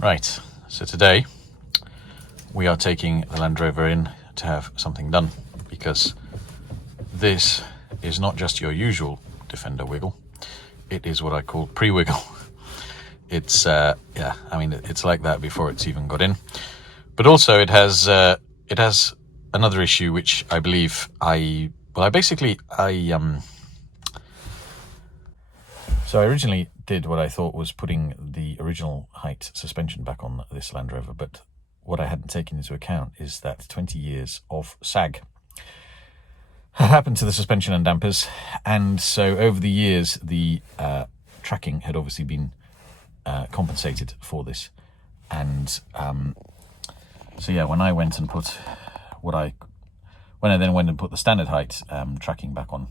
Right, so today we are taking the Land Rover in to have something done, because this is not just your usual Defender wiggle, it is what I call pre-wiggle. It's it's like that before it's even got in, but also it has another issue which I believe So I originally did what I thought was putting the original height suspension back on this Land Rover, but what I hadn't taken into account is that 20 years of sag happened to the suspension and dampers, and so over the years the tracking had obviously been compensated for this. And so yeah, when I went and put when I then went and put the standard height tracking back on,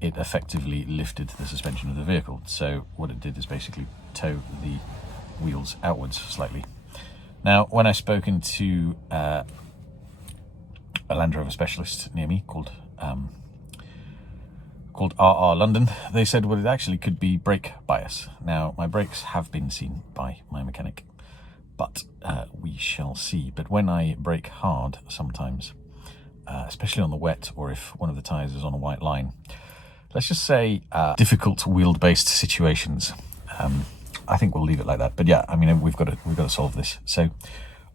it effectively lifted the suspension of the vehicle. So what it did is basically tow the wheels outwards slightly. Now, when I've spoken to a Land Rover specialist near me called RR London, they said, well, it actually could be brake bias. Now, my brakes have been seen by my mechanic, but we shall see. But when I brake hard sometimes, especially on the wet, or if one of the tyres is on a white line, let's just say difficult wheel-based situations, I think we'll leave it like that. But yeah, I mean, we've got to solve this. So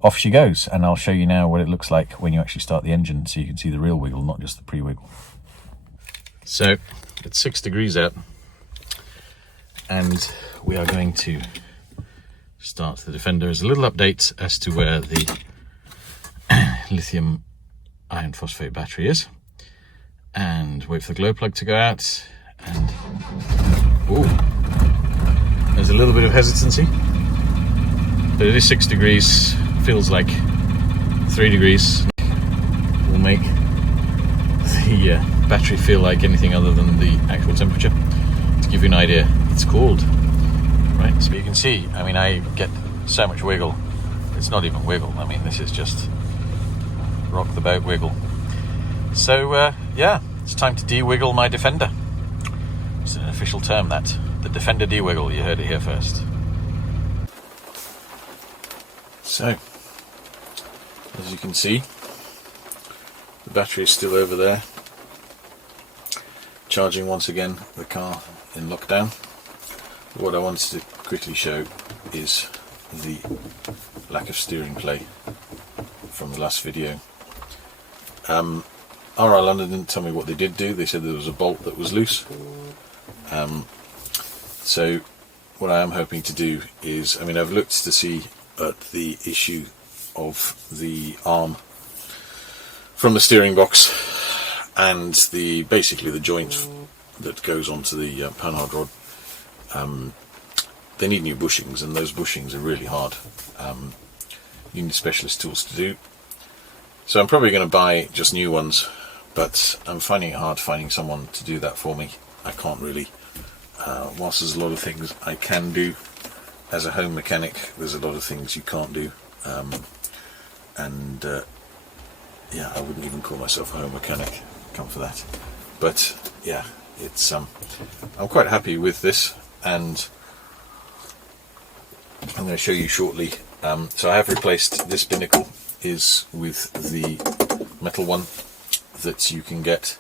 off she goes, and I'll show you now what it looks like when you actually start the engine, so you can see the real wiggle, not just the pre-wiggle. So it's 6 degrees out, and we are going to start the Defender. As a little update as to where the lithium iron phosphate battery is, and wait for the glow plug to go out. And there's a little bit of hesitancy, but it is 6 degrees, feels like 3 degrees. Will make the battery feel like anything other than the actual temperature. To give you an idea, it's cooled, right? So you can see, I mean, I get so much wiggle. It's not even wiggle. I mean, this is just rock the boat wiggle. So yeah, it's time to de-wiggle my Defender. It's an official term, that. The Defender de-wiggle. You heard it here first. So, as you can see, the battery is still over there, charging once again the car in lockdown. What I wanted to quickly show is the lack of steering play from the last video. RR London didn't tell me what they did do. They said there was a bolt that was loose. So what I am hoping to do is, I mean, I've looked to see at the issue of the arm from the steering box and basically the joint that goes onto the panhard rod. They need new bushings, and those bushings are really hard. You need specialist tools to do. So I'm probably going to buy just new ones, but I'm finding it hard finding someone to do that for me. I can't really, whilst there's a lot of things I can do as a home mechanic, there's a lot of things you can't do. Yeah, I wouldn't even call myself a home mechanic, come for that. But yeah, it's I'm quite happy with this, and I'm going to show you shortly. So I have replaced this binnacle is with the metal one that you can get,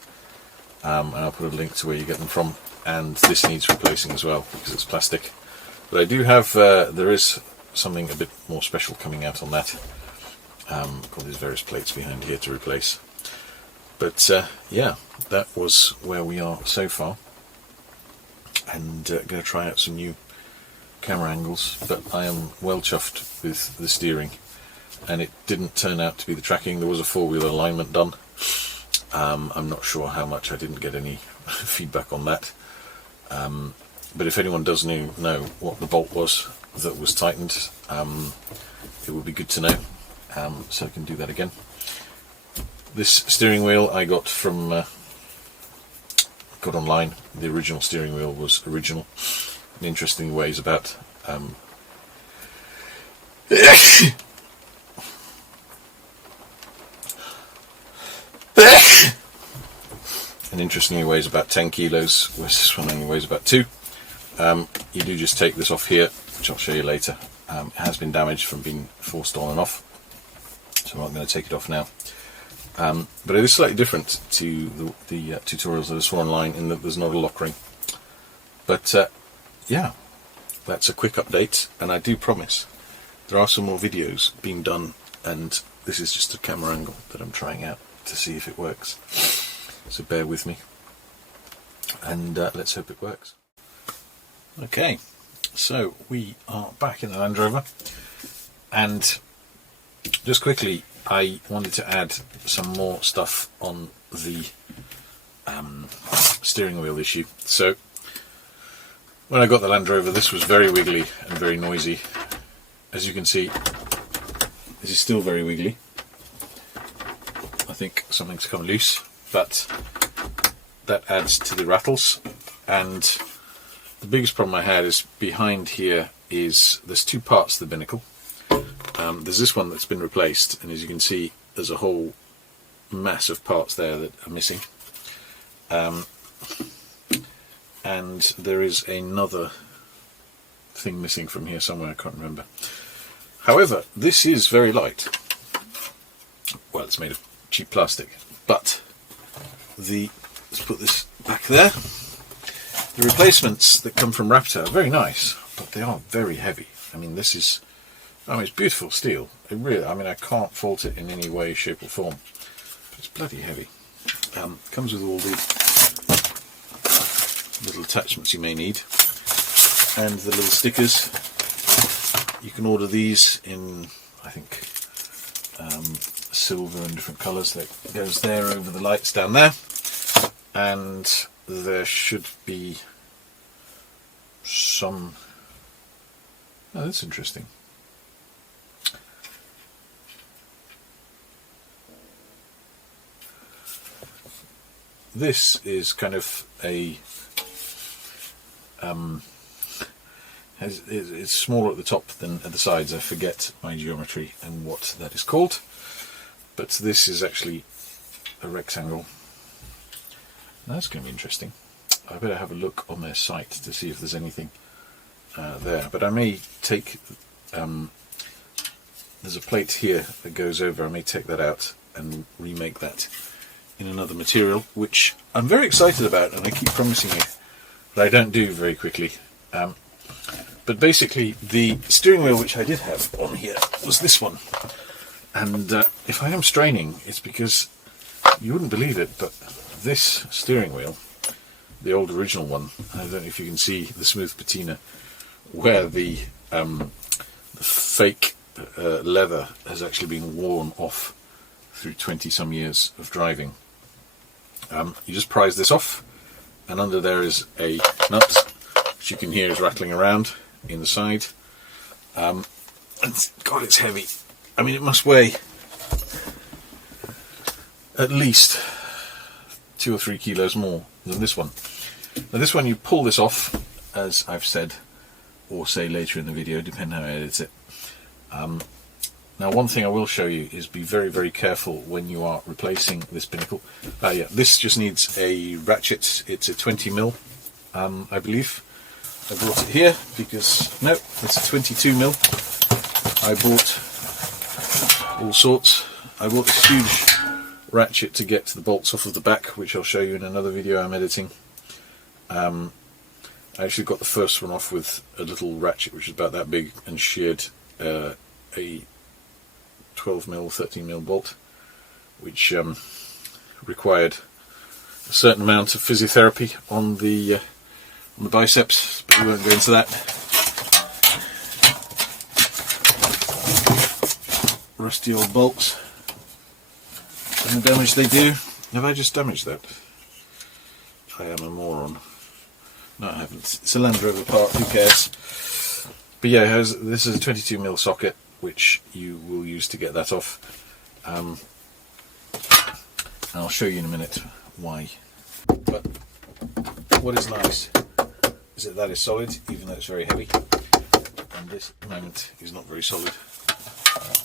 and I'll put a link to where you get them from. And this needs replacing as well because it's plastic. But I do have there is something a bit more special coming out on that. Got these various plates behind here to replace. But yeah, that was where we are so far, and going to try out some new camera angles. But I am well chuffed with the steering, and it didn't turn out to be the tracking. There was a four-wheel alignment done. I'm not sure how much. I didn't get any feedback on that. But if anyone does know what the bolt was that was tightened, it would be good to know, so I can do that again. This steering wheel I got from got online. The original steering wheel was original. In interesting ways about and interestingly weighs about 10 kilos, whereas this one only weighs about 2. You do just take this off here, which I'll show you later, It has been damaged from being forced on and off, so I'm not going to take it off now. But it is slightly different to the tutorials that I saw online in that there's not a lock ring. But yeah, that's a quick update, and I do promise there are some more videos being done, and this is just a camera angle that I'm trying out to see if it works. So bear with me, and let's hope it works. Okay, so we are back in the Land Rover, and just quickly I wanted to add some more stuff on the steering wheel issue. So when I got the Land Rover, this was very wiggly and very noisy. As you can see, this is still very wiggly. I think something's come loose, but that adds to the rattles. And the biggest problem I had is behind here there's two parts to the binnacle. There's this one that's been replaced, and as you can see, there's a whole mass of parts there that are missing. And there is another thing missing from here somewhere, I can't remember. However, this is very light. Well, it's made of cheap plastic, but let's put this back there. The replacements that come from Raptor are very nice, but they are very heavy. I mean, it's beautiful steel. It really, I can't fault it in any way, shape or form. But it's bloody heavy. Comes with all the little attachments you may need, and the little stickers. You can order these in, I think, silver and different colours. That goes there over the lights down there, and there should be some. Oh, that's interesting. This is kind of a it's smaller at the top than at the sides. I forget my geometry and what that is called, but this is actually a rectangle. Now that's going to be interesting. I better have a look on their site to see if there's anything there, but I may take there's a plate here that goes over. I may take that out and remake that in another material, which I'm very excited about, and I keep promising you that I don't do very quickly. But basically, the steering wheel which I did have on here was this one, and if I am straining, it's because you wouldn't believe it, but this steering wheel, the old original one, I don't know if you can see the smooth patina where the fake leather has actually been worn off through 20 some years of driving. You just prise this off, and under there is a nut which you can hear is rattling around in the side. And God, it's heavy. I mean, it must weigh at least 2 or 3 kilos more than this one. Now this one, you pull this off, as I've said, or say later in the video, depending how I edit it. Now one thing I will show you is be very, very careful when you are replacing this binnacle. Yeah, this just needs a ratchet. It's a 20mm, I believe. I brought it here because, no, it's a 22mm. I bought all sorts. I bought this huge ratchet to get the bolts off of the back, which I'll show you in another video I'm editing. I actually got the first one off with a little ratchet which is about that big, and sheared a 12mm, 13mm bolt, which required a certain amount of physiotherapy on the biceps, but we won't go into that. Rusty old bolts and the damage they do. Have I just damaged that? I am a moron. No, I haven't. It's a Land Rover part, who cares? But yeah, this is a 22mm socket, which you will use to get that off. And I'll show you in a minute why. But what is nice is that is solid, even though it's very heavy. And this at the moment is not very solid.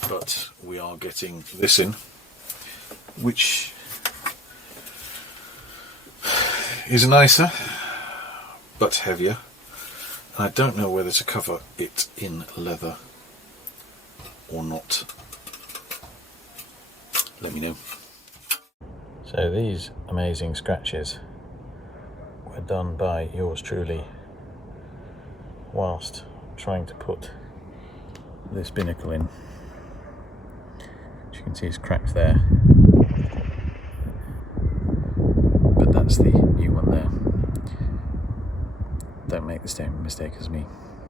But we are getting this in, which is nicer, but heavier. And I don't know whether to cover it in leather or not. Let me know. So these amazing scratches were done by yours truly whilst trying to put this binnacle in. As you can see, it's cracked there, but that's the new one there. Don't make the same mistake as me.